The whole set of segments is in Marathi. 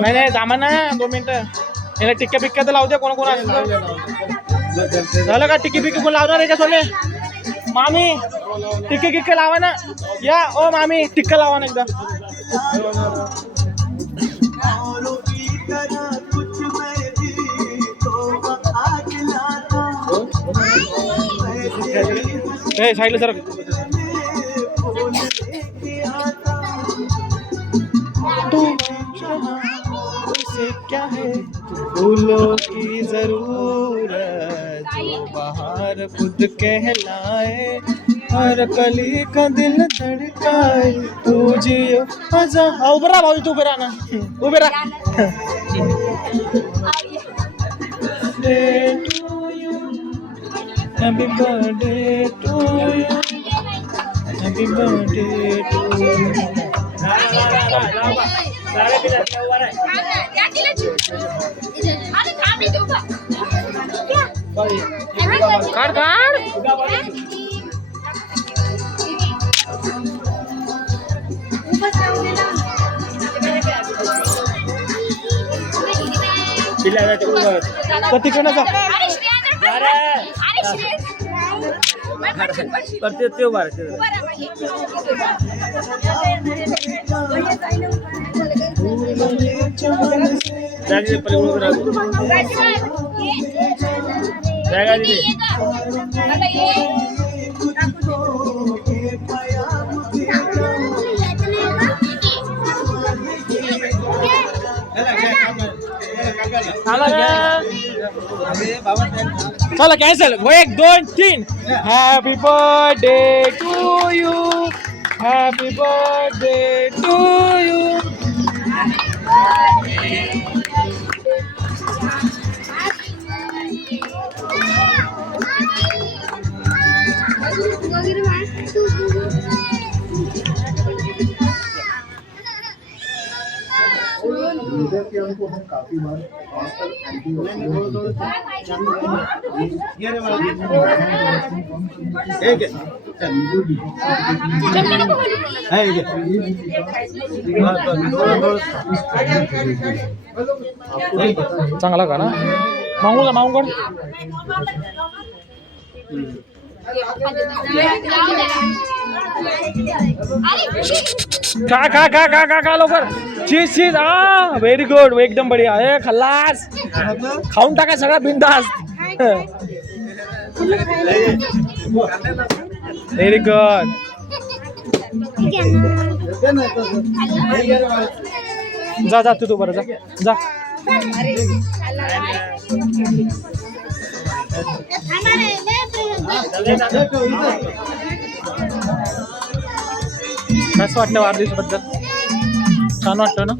नाही नाही थांबा ना 2 मिनिटं. याला टिक्क्या पिक्क्या तर लावते कोण कोण असतं. झालं का टिक्की पिक्की कोण लावणार आहे का सोने? मामी टिक्के किक्के लावा ना. या ओ मामी टिक्का लावा ना एकदा. साइडला सर. उसे क्या है फूलों की जरूरत, जो बाहर खुद कहलाए, हर कली का दिल धड़काए, तू जियो आजा. उभे राहा भाऊ, तू उभे राहा ना. उभे राहा. Happy birthday to you. Happy birthday to you. काढ काढ. तर तिकडनं जा. ते उभा चला cancel. 1 2 3. Happy birthday to you. Happy birthday to you. कि हमको हम काफी बार मास्टर एंटी चांगला का ना. मागूला मागून का का का का का का लवकर. चीज चीज. Very good. एकदम बढिया. खल्लास. खाऊन टाका सगळा बिंदास. Very good. जा जा तू बरं जा जा. कसं वाटलं वाढदिवसाबद्दल? छान वाटतं ना.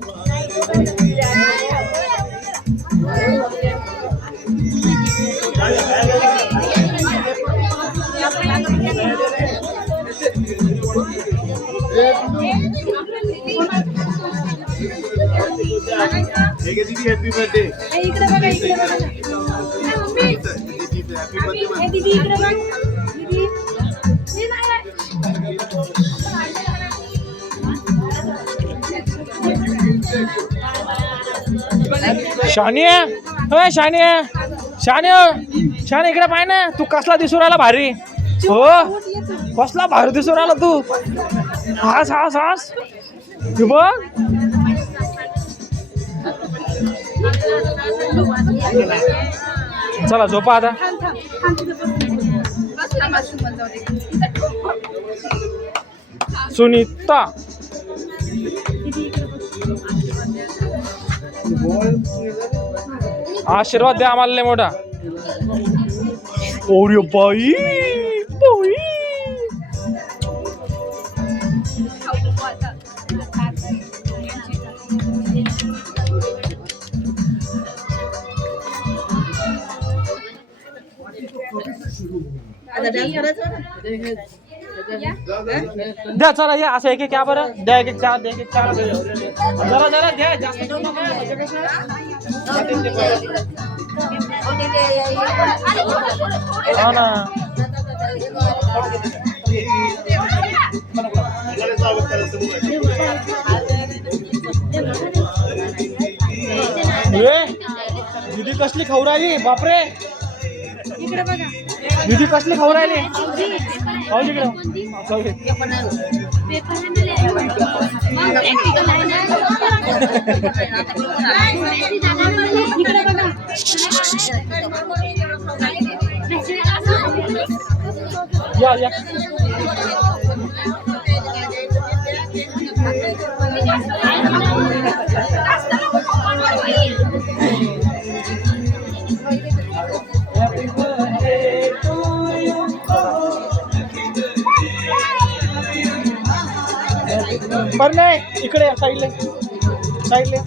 Happy birthday. शानिया. होय शानिया. शानिया शानिया इकडे पाय ना. तू कसला दिसून राहिला भारी. हो कसला भारी दिसून राहिला तू. हास हास हास. बघ चला झोपा आता. सुनीता आशीर्वाद द्या आम्हाला मोठा. ओरे बाई बाई. द्या चला या असं एक एक क्या बरं द्या. एक एक चार द्या. एक एक चार जरा जरा द्या. जास्त देऊ नका. हा ना. कसली खाऊ राहिली बापरे. इकडे बघा. दीदी कसली खाऊ राहिली. खाऊ इकडे. पेपर आहे ना प्रॅक्टिकल आहे ना. इकडे बघा. या या. बर नाही इकडे साईडले साईडले.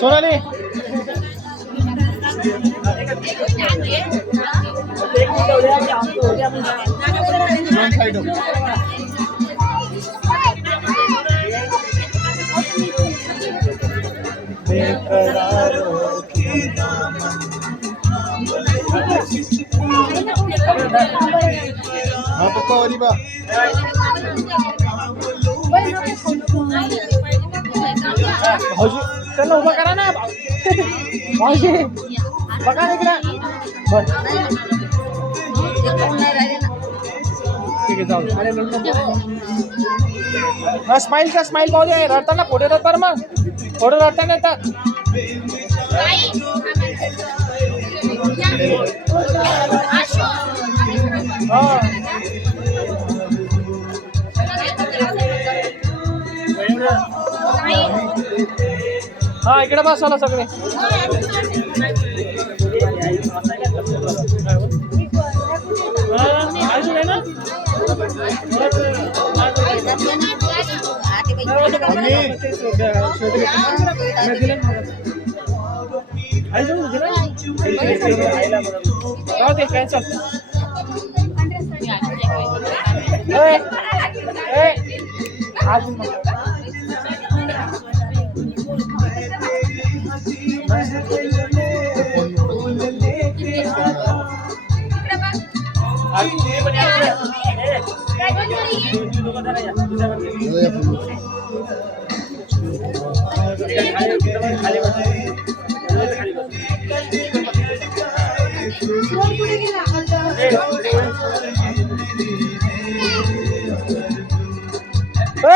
सोनाली हाँ पप्पा वाली बा भाऊजी त्यांना उभा करा ना. भाऊजी बघा ना इकडे. बर ठीक आहे जाऊ. स्माईल स्माईल पाहू दे. रडताना फोटो येतात बरं मग. फोटो रडताना येतात. हा इकडे बस चला सगळे. कॅन्सल.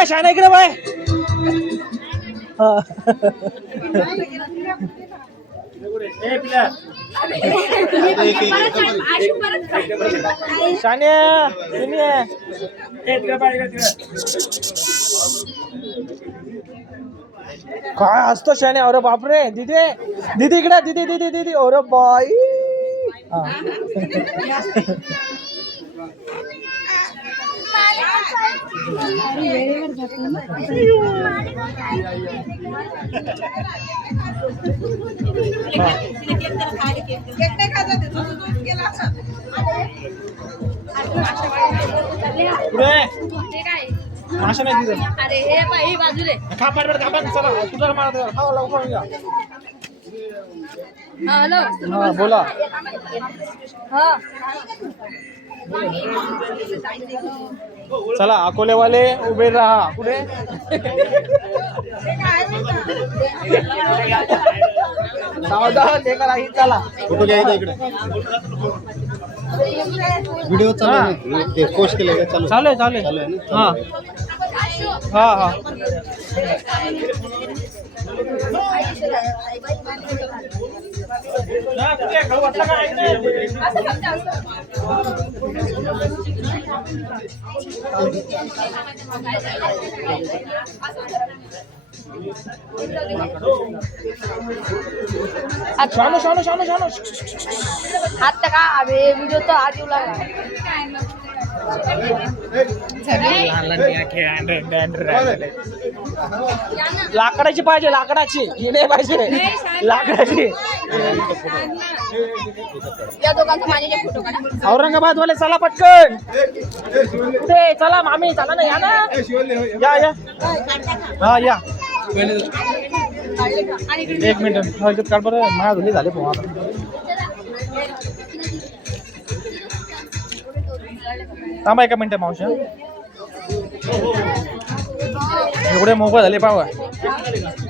शाना इकडे बाय. शान्या काय असतो शान्या. अरे बापरे. दीदी दीदी इकडे. दीदी दीदी दीदी. अरे बाई. माशा नाही दिलं. अरे हे बाई बाजूले. खापाट चला तुझा मारत. हा लवकर या. हॅलो. हा बोला. हा चला अकोलेवाले उभे राहा. कुठे सावधान ते करा. चला फोटो घ्यायचा इकडे. व्हिडिओ चालू आहे. ते पोस्ट केले का? चालू चालेल चालेल. चालू आहे ना. हा हा हा. शानू शानू शानू शानू. आता का अबे व्हिडिओ तर आज येऊ लागला. लाकडाची पाहिजे. लाकडाची ही नाही पाहिजे. लाकडाची. या दोघांचा माझे फोटो काढा. औरंगाबाद वाले चला पटकन. कुठे चला मामी. चला ना या ना. या या. हा या. एक मिनिट काढ बरं. माझ्या धुली झाले फोन आता. थांबा एका मिनिट मावशी. एवढे मोबाईल झाले पावा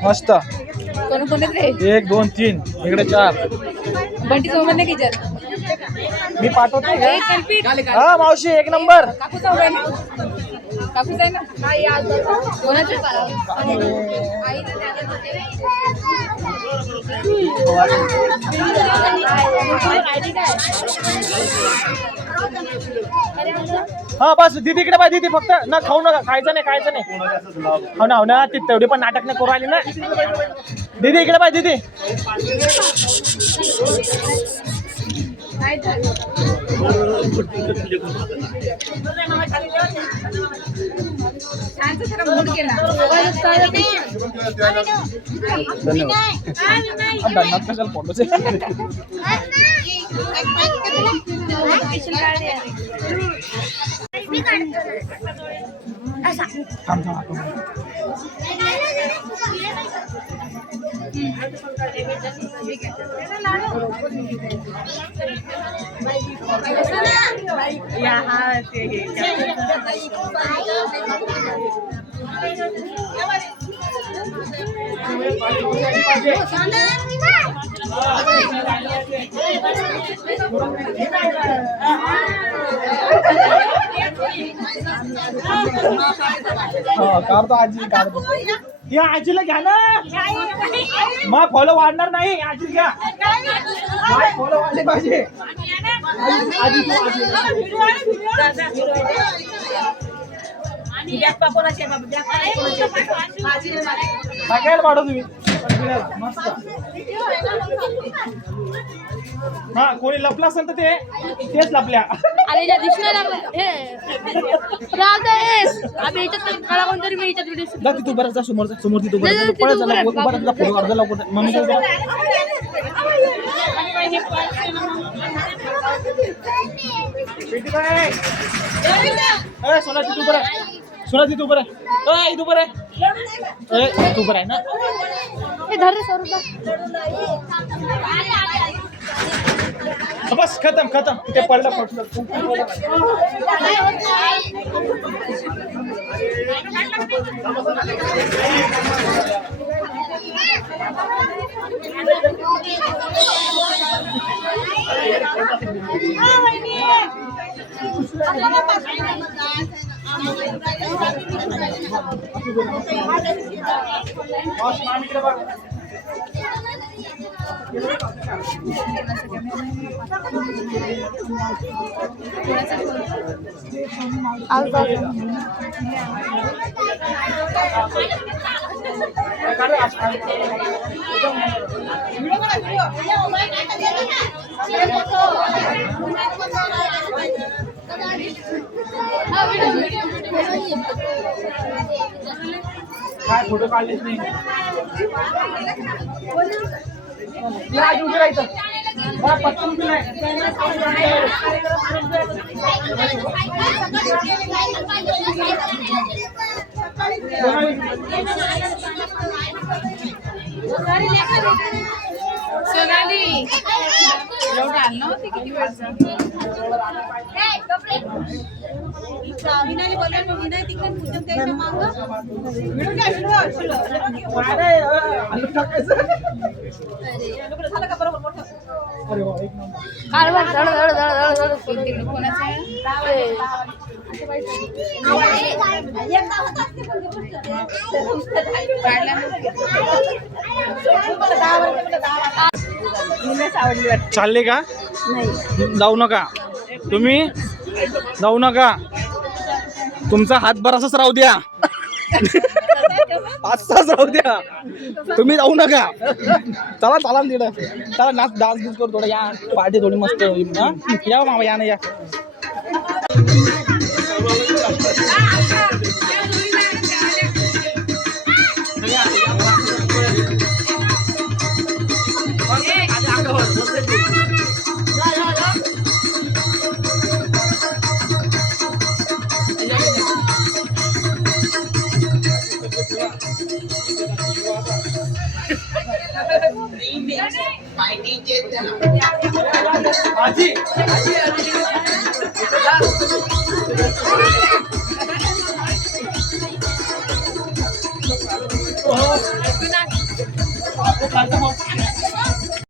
मस्त. 1 2 3 इकडे 4. बंटी सोबत नाही किचन. मी पाठवतो हा मावशी 1 नंबर. काकूच आहे ना. कोणाचं हा बस दीदी इकडे पाहिजे. दीदी फक्त ना खाऊ नका. खायचं नाही हो ना ती तेवढी पण नाटक नाही करू आली ना. दीदी इकडे पाहिजे. दीदी कशाला फोटो काढतो आजी काढतो. या आजीला घ्या ना. मग फॉलो वाढणार नाही. आजी घ्या. फॉलो वाढले पाहिजे. सगळ्याला वाढव तुम्ही. मस्त. हा कोणी लपला असेल तर तेच लपल्या. अरे दिसणार आम्ही याच्यात मला कोणतरी मी याच्यात व्हिडिओ जा तिथू बरं. जा समोर तिथू बरं. पळत जा फोटो काढ. लवकर मम्मी सोना तिथू बरं. सोना तिथू बरं. तू बरं तू बरं आहे ना. बस खतम ते पडलं फटलं. काय फोटो काढलेच नाही. पटकन सोनाली एवढं आलं नव्हती किती वेळचं. चालले का? जाऊ नका तुम्ही. जाऊ नका. तुमचा हातभर असंच राहू द्या. असंच राहू द्या. तुम्ही जाऊ नका. चला चला तिकडं. चला नाच डान्स करू थोडं. या पार्टी थोडी मस्त होईल. या मामा या ना या. आजी Good night.